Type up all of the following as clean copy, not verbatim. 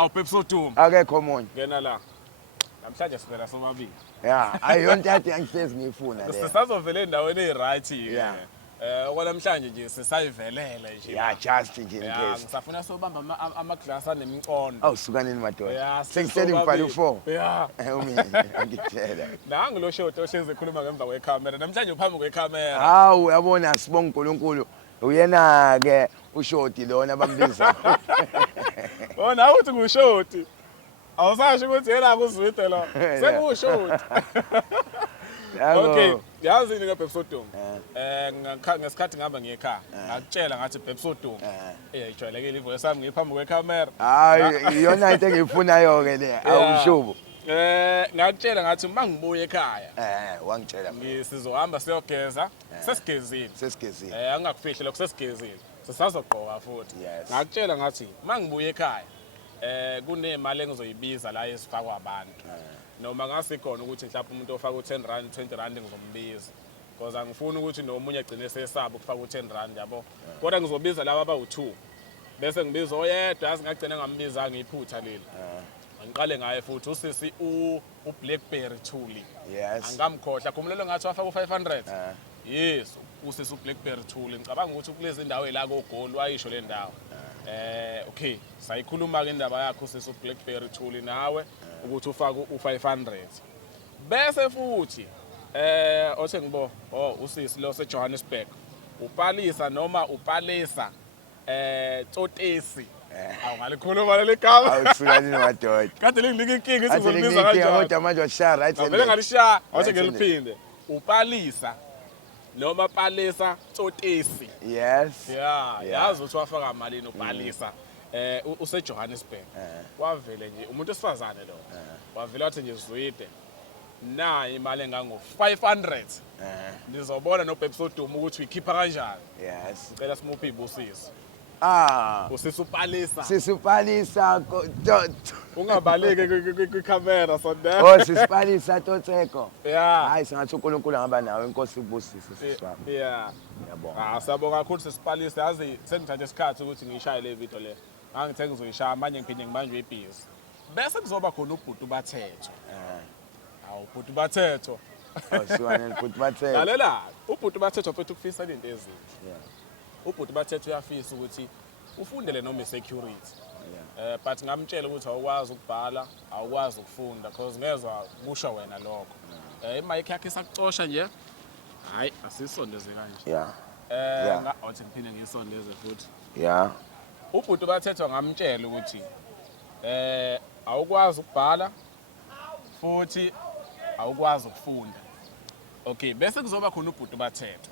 awuphepso Duma akekho omunye ngena la namhlanje sivela sobabili ya ayonto yathi angihlezi ngifuna le sisazovela endaweni eziright Yeah. okwalamhlanje nje sisayivelele nje ya just nje in ya case ngisafuna sobamba ama-glass anemcondo awusukaneni madoda Ya, sengitshela ngibhala u4 ya umini angitshela nangu lo shoti ohlezi ekhuluma ngemva kwekhamera namhlanje uphambi kwekhamera hawu yabona sibonga uNkulunkulu uyena ke ushoti lona bambiza nawe uthi ngushoti awusasho ukuthi yena kuzwide la sekushoti okay yazini ngeBhebso Duma ngesikhathi ngihamba ngiyekhaya ngakutshela ngathi Bhebso Duma ijwayelekile ivoice yami ngiphambi kwekhamera hayi iyona into engiyifunayo ke le awushubo ngakutshela ngathi mangibuye ekhaya wangitshela sizohamba siyogeza sesigezile angakufihli lokho sesigezile sisazogqoka futhi ngakutshela ngathi mangibuye ekhaya kunemali engizoyibiza la esifakwa abantu noma ngasikhona ukuthi mhlawumbe umuntu ofaka u10 rand 20 rand ngizombiza because angifuni ukuthi nomunye agcine sesaba ukufaka u10 rand yabo kodwa ngizobiza laba abawu2 bese ngibiza oyedwa asingagcina ngambiza ngiyiphutha leli ngiqale ngaye futhi usisi uBlackberry Thuli angamkhohla khumulelo ngathi wafaka u500 yes usisi uBlackberry Thuli ngicabanga ukuthi kulezi indawo ela koGoli wayisho le ndawo okay sayikhuluma ke indaba yakho usisi uBlackberry Thuli nawe ukuthi ufake u500 bese futhi othe ngibo usisi lo seJohannesburg upalisa noma upalesa Tsotesi awungalikhuluma leli gama awusukanini madoda kade linginika inkinga ukuthi ngizolibiza kanjani kodwa manje washaya right vele ngalisha awuthi ngeliphinde upalisa noma palesa Tsotesi yes yazi ukuthi wafaka malini upalisa useJohannesburg wavele nje umuntu osifazane lo wavela wathi nje Zwide nayi imali engango500 nizobona noBhebso Duma ukuthi uyikhipha kanjani yes ngicela simuphe ibusisi usisupalisa sisupalisa ungabaleke kwikhamera sonda sisupalisa Totseko hayi singathi uNkulunkulu angaba nawe inkosi ibusise siswami yabonga siyabonga kakhulu sisipalisa yazi sengithathe isikhathi ukuthi ngiyishaye le video le ngangithe ngizoyishaya manje ngiphinde ngibanjwe ibhizi bese kuzoba khona uBhuti uBathetho uBhuti uBathetho awusukaneni uBhuti uBathetho lalela uBhuti uBathetho mfethu ukufisa into ezinhle uBhuti uBathetho uyafisa ukuthi ufundele noma security but ngamtshela ukuthi awukwazi ukubhala awukwazi ukufunda because ngezwe kusho wena lokho imic yakhe isakucosha nje hayi asisondeze kanje ngathi ngiphinde ngisondeze futhi uBhuti uBathetho ngamtshela ukuthi awukwazi ukubhala futhi awukwazi ukufunda okay bese kuzoba khona uBhuti uBathetho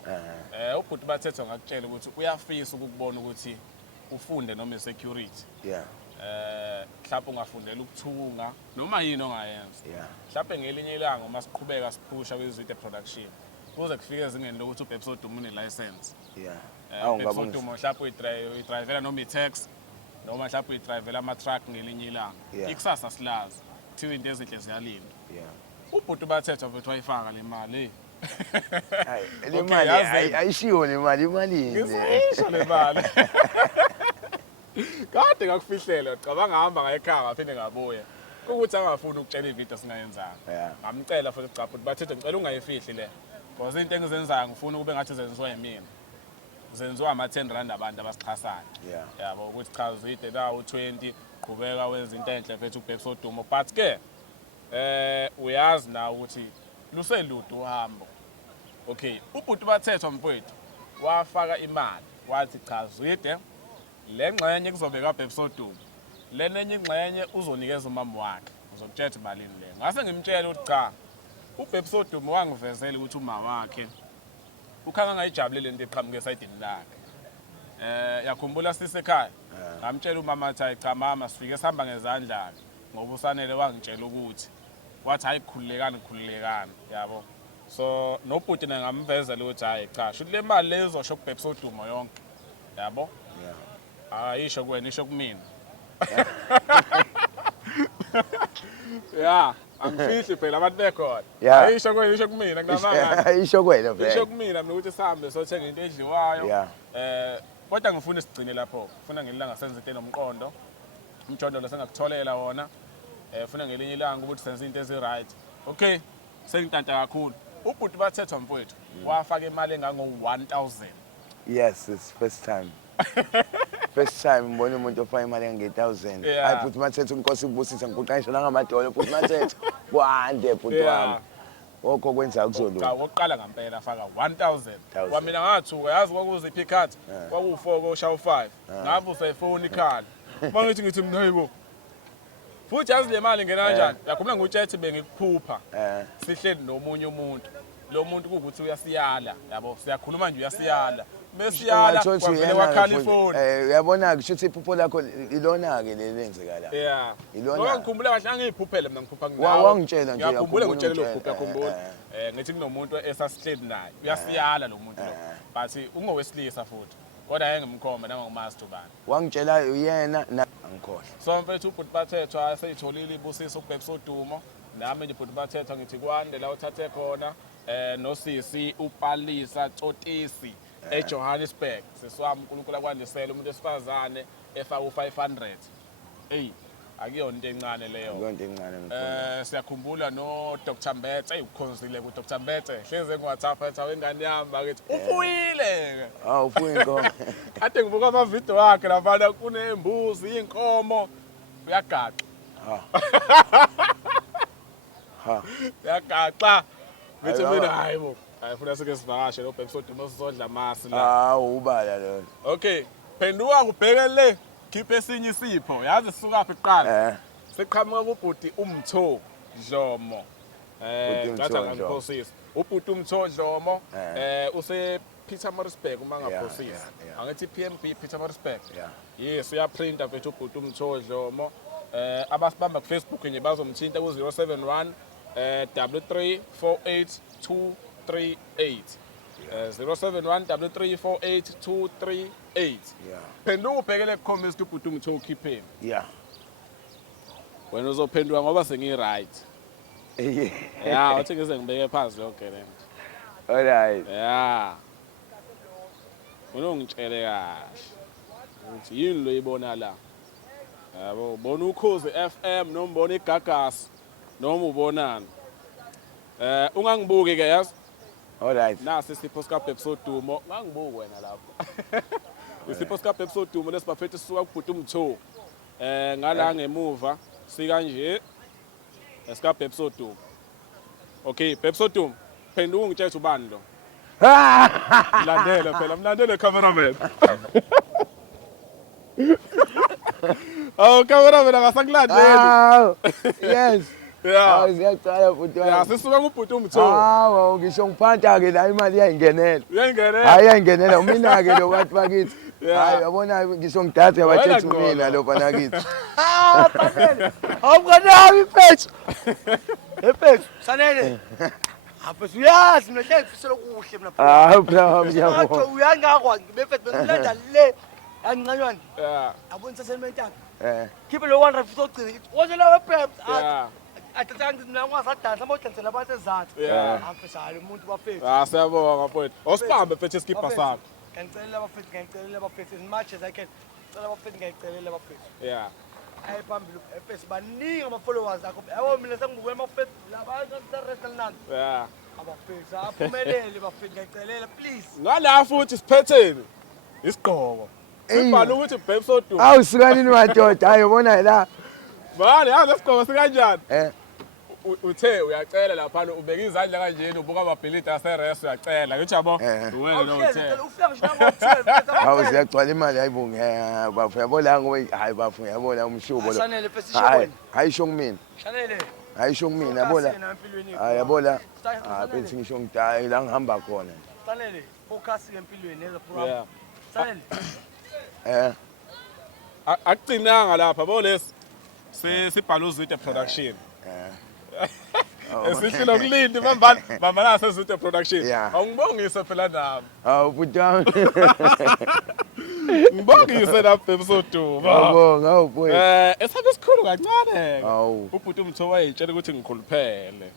uBhuti uBathetho ngakutshela ukuthi uyafisa ukubona ukuthi ufunde noma security mhlawumbe ungafundela ukuthunga noma yini ongayenza mhlawumbe ngelinye ilanga uma siqhubeka siphusha kwiZwide production kuze kufike ezingeni lokuthi uBhebso Duma une license uBhebso Duma mhlawumbe uyidrivela noma itaxi noma mhlawumbe uyidrivela ama truck ngelinye ilanga ikusasa silazi kuthiwa into ezinhle ziyalinda uBhuti uBathetho mfethu wayifaka le mali hayi le mali ayishiwo le mali imalini ngisho le mali kade ngakufihlela cabanga ngihamba ngayekhaya ngaphinde ngabuya ukuthi angafuni ukutshela ivideo singayenzanga ngamcela futhi cha Bhuti Bathetho ngicela ungayifihli le because into engizenzayo ngifuna kube ngathi zenziwa yimina zenziwa ama10 rand abantu abasixhasayo yabo ukuthi cha Zwide la u20 qhubeka wenza into enhle mfethu uBhebso Duma but ke uyazi na ukuthi luselude uhambo okay uBhuti uBathetho mfowethu wafaka imali wathi cha Zwide le ngxenye kuzobeka uBhebso Duma lenenye ingxenye uzonikeza umama wakhe uzokutshela malini le ngase ngimtshela ukuthi cha uBhebso Duma wangivezela ukuthi umama wakhe ukhanga ngayijabulele into eqhamuke esayidini lakhe yakhumbula sisekhaya ngamtshela umama athi cha mama sifike sihamba ngezandla ngoba usanele wangitshela ukuthi wathi hayi khululekani yabo so noBhuti ngamvezela ukuthi hayi cha shuthi le mali lezosho kuBhebso Duma yonke yabo ayisho kuwena isho kumina angifihli phela abantu bekhona ayisho kuwena isho kumina nginamanga ayisho kuwena phela isho kumina mina ukuthi sihambe sothenga into edliwayo kodwa ngifuna isigcine lapho ngifuna ngelanga senze into enomqondo umjondolo sengakutholela wona ufuna ngelinye ilanga ukuthi senze into ezi-right. Okay, sengintanta kakhulu. Ubhuti bathethwa mfowethu wafaka imali engango-1,000. Yes, it's first time. First time ngibona umuntu ofaka imali engange-1,000. Hayi futhi mathethe uNkosi ubusisa ngikuqayisha nangamadolo futhi mathethe kwande futhi wami. Okho kwenza kuzolunga. Cha wokuqala ngempela afaka 1,000. Kwamina ngathuka yazi kwakuziphi ikhathi kwaku4 koshawu 5. Ngabe usayifoni ikhala. Mangithi ngithi mina hayibo. Futhi yazi le mali ngena kanjani? Yakhumbula ngutshela bengikuphupha. Sihleli nomunye umuntu. Lo muntu ukuthi uyasiyala yabo siyakhuluma nje uyasiyala. Mesiyala kwavele wakhala ifoni. Uyabona ke shuthi iphupho lakho ilona ke lelenzeka la. Yeah. Ilona. Ngoba ngikhumbula kahle ngiyiphuphele mina ngiphupha nginawe. Wangitshela nje ngiyakhumbula ngitshele lo phupho yakhumbula. Ngithi kunomuntu esasihleli naye. Uyasiyala lo muntu lo. But ungowesilisa futhi. Kodwa ayengimkhomba nangomaster ubani. Wangitshela uyena angikhohle. So mfethu ubhuti bathethwa seyitholile ibusiso kubhekisa udumo. Nami nje ubhuti bathethwa ngithi kwande la uthathe khona nosisi uPalisa Tsotisi eJohannesburg. Sisiwami uNkulunkulu akwandisela umuntu esifazane efaka u500. Hey, akuyona into encane leyo. Akuyona into encane mfowethu. Siyakhumbula no Dr Mbete ukhonzile ku Dr Mbete. Hleze ngiWhatsApp ethi awengane yami bakithi ufuyile. Ufuye inkomo. Kade ngibuka ama video wakhe lapha kunembuzi, inkomo. Uyagaxa. Uyagaxa. Ngithi mina hayibo. Ayifuna sike sivakashe lo episode mosizodla amasi la. Ubala lo. Okay, phenduka ngubheke le, khiphe esinye isipho. Yazi sisuka phi kuqala? Seqhamuka kubhuti uMtho Dlomo. Ngathi angiphosisi. Ubhuti uMtho Dlomo use Pietermaritzburg uma ngaphosisi. Angithi PMB Pietermaritzburg. Yes, uyaprinta mfethu ubhuti uMtho Dlomo. Abasibamba ku Facebook nje bazomthinta ku 071 3348 238 071 3348 238. Phenduka ubhekele kukhomisa ubhuti uMtho ukhipheni. Wena uzophendula ngoba sengi-right. Yeah, uthi ngize ngibeke phansi lonke lento. Alright. Yeah. Ungitshele kahle. Uthi yini lo ibona la? Yabo, ubona Ukhozi FM noma ubona iGagas noma ubonani. Ungangibuki ke yazi? Alright. Nasi isipho sika episode Dumo, ngangibuki wena lapho. Isipho sika episode Dumo lesibaphethe sisuka kubhuti uMtho. Ngala ngemuva sika nje esika episode Dumo. Okay, episode Dumo. Phenduka ungitshela ubani lo. Landele phela, mlandele cameraman. Oh, cameraman akasakulandeli. Yes. Yeah. Siyacala futhi wami. Sisuka kubhuti uMtho. Ngisho ngiphatha ke la imali iyayingenela. Uyayingenela? Hayi iyayingenela mina ke lo bathi bakithi. Hayi yabona ngisho ngidathe abathethe mina lo bana kithi. Fanele. Awukanami mfethu. Mfethu, sanele. Apho uyazi mina hle ngifisela okuhle mina. Bravo ngiyabona. Ngathi uyangakwa ngibefethu bengilanda le. Yangincanywana. Yeah. Yabona settlement yakhe. Khiphe lo 100 futhi ogcina. Woze lawe preps. Yeah. Athathangi mina ngwasadansa amodlansela abantu ezathu. Yeah. Amfisala umuntu bafethu. Siyabonga mfowethu. Osibambe mfethu iskipha sakho. Ngicelela abafethu as much as I can. Ngicela abafethu ngiyacelela abafethu. Yeah. Hayi phambili efethu baningi ama followers akho. Yabo mina sengibuke amafethu labantu abaserestoranti. Yeah. Abafethu aphumelele bafethu ngiyacelela please. Ngala futhi siphetheni isigqoko. Sibhala ukuthi episode Dumo. Awusikanini madoda hayi ubona la. Bani yazi isigqoko sikanjani? Uthe uyacela lapha ubeka izandla kanjeni ubuka amabhilidi aserest uyacela ngithi yabo wena no uthe ufika ngisho nango-12 Hawu siyagcwala imali hayibo bafu yabona ngoba hayi bafu yabona umshubo lo. Shanele fesi shobona. Hayi sho kumina. Shanele. Hayi sho kumina yabona. Hayi yabona. Phethi ngisho ngidaya la ngihamba khona. Shanele focus empilweni neza program. Shanele. Akugcinanga lapha bo lesi sibhala uZwide production. Esihlilo kulindi bamba la seZwide production. Awungibongise phela nami. Hawu butang. Ngibongise lapha episode Dumo. Ngibonga awuboy. Esabe sikhulu kancane. Hawu. Ubhuti uMtho wayitshela ukuthi ngikhuluphele.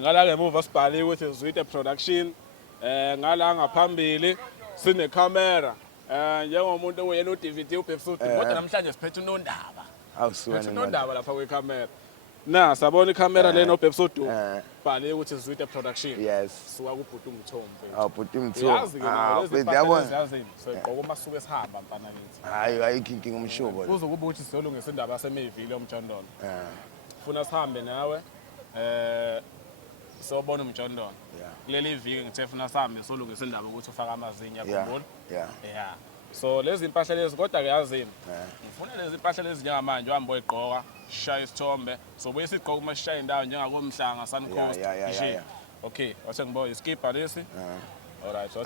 Ngala ngemuva sibhaliwe ukuthi Zwide production. Ngala ngaphambili sine camera. Njengomuntu oyena uDVD uBheksuthi kodwa namhlanje siphethe unondaba. awusuka Sinondaba lapha kwekhamera. Na sabona ikhamera le no Bebsodu. Bhale ukuthi Zwide production. Yes. Suka kubhuti umthombo. Awubhuti umtho. Yazi ke nawo lezi Bese yabona. Yazini. So igqoka masuke sihamba mfana kithi. Hayi ayikho inkinga umshubo. Kuzokuba ukuthi sizolungisa indaba yaseMayville yomjondolo. Ufuna sihambe nawe sobona umjondolo. Kuleli viki ngithe funa sihambe solungisa indaba ukuthi ufaka amazinya kumbona. Yeah. So lezi impahla lezi kodwa ke yazini. Ngifuna lezi impahla lezi njengamanje uhamba oyigqoka, shaya isithombe, sobuye sigqoka uma sishaya indawo njengakomhlanga Sun Coast. Okay, wathi ngibo iskipper lesi. Alright, so